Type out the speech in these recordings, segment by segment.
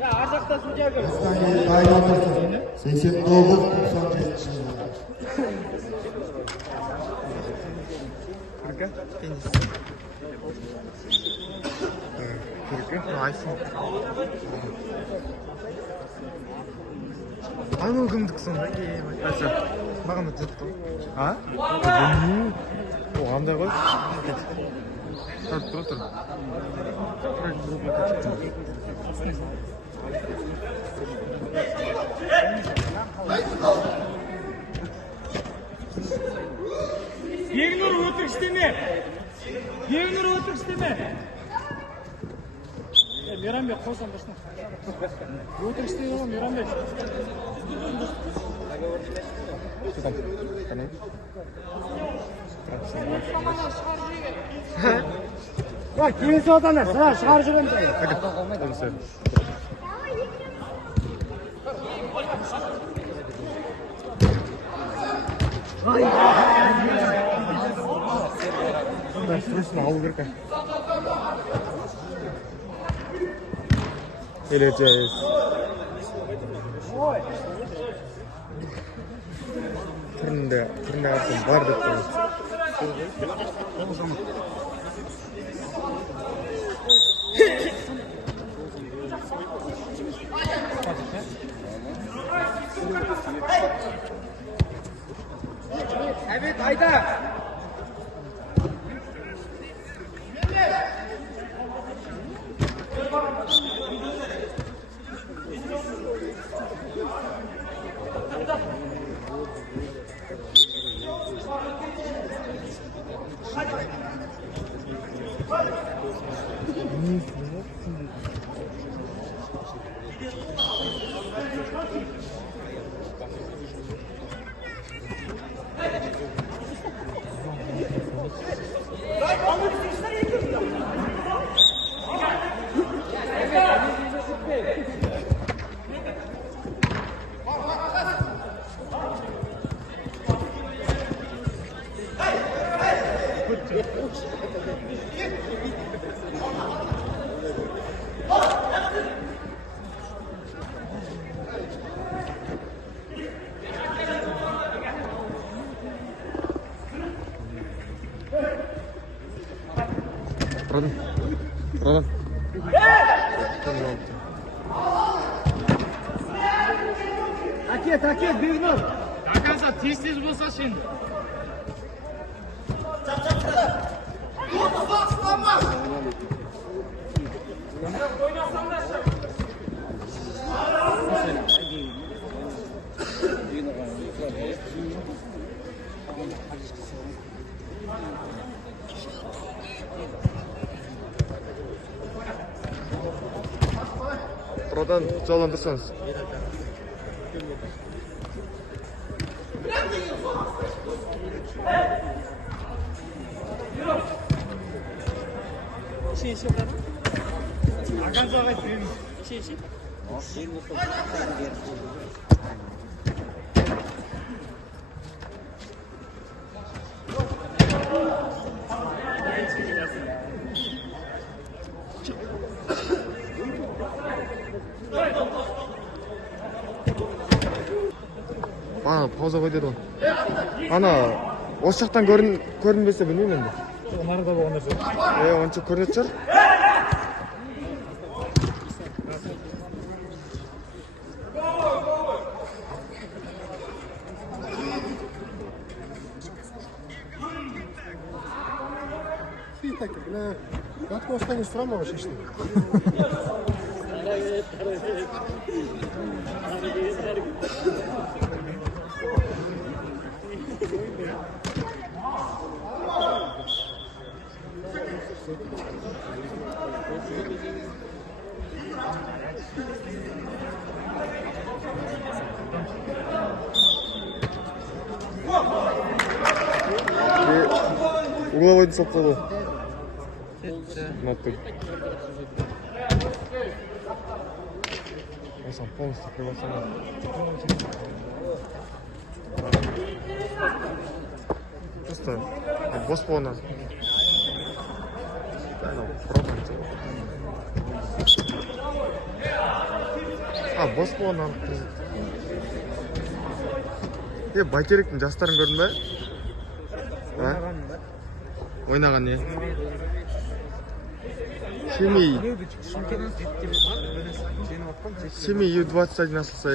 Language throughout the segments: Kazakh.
Ya Arzak'ta sucuğa göre. 89 아이고 금득선 알았어 막으면 됐다 아? 뭐 안다고? 잘 들었더라 잘 들어볼까 Yengnur o'tir isteme. Yengnur o'tir isteme. Meranbek qo'ysan boshqa. O'tir isteydi Meranbek. Bak kimse odanlar sıra çıkarıcıdan sayı. hadi. Срочно алу керек. Елeceğiz. Fırında yapsın var da koy. Evet hayda. Buradan. Taket, Bignur. Takansa tez bolsa şimdi. Buradan жаландырсаңыз. İşi var. Akansaga deyim. İşi. Ана пауза қой деді ғой. Ана осы жақтан көрінбесе білмеймін енді. Нарда болғанда жоқ. Онша көрінетін шығар. Так, как ты останешь срамова шишли? Угловой соқтады. Ұнаттым. Асан полностью превосходно. Просто бос болғаннан. Бос болғаннан. Байтеректің жастарын көрдің бе? Ойнаған не? Семей Ю-21 ашылса,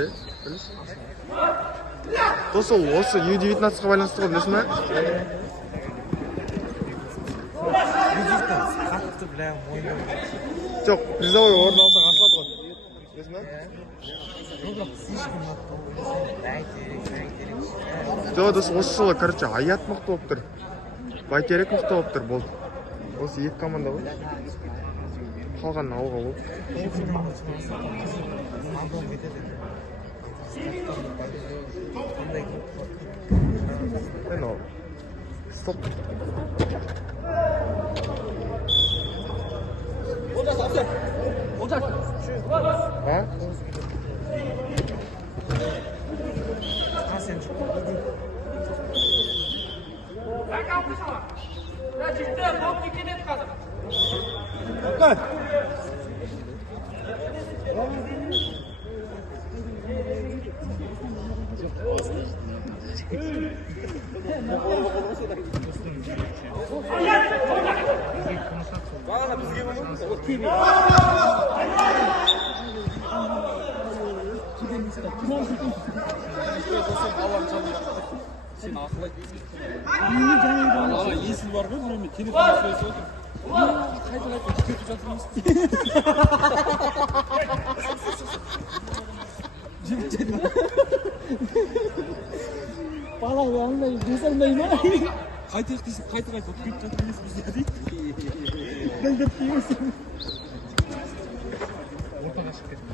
досы осы Ю-19-ға байланысты ғой, білесің бе? Жоқ, призовой орын алса ашылады ғой, білесің бе? Жоқ, досы осы жылы, короче, аят мықты болып тұр. Байтерек мықты болып тұр, болды. Осы екі команда ғой. Қалғанын алға болып. Мен ол. Стоп. Сен ақыл айт. Есіл бар ғой, біреумен телефон сөйлесіп отыр. Қайта кетіп жатырмыз. Жігіттер ма? Бала анандай бес алмай ма? Қайтайық дейсің, қайта кетіп жатырмыз бізде дейді. Білдіріп деймісің. Ортаға шығып кетті.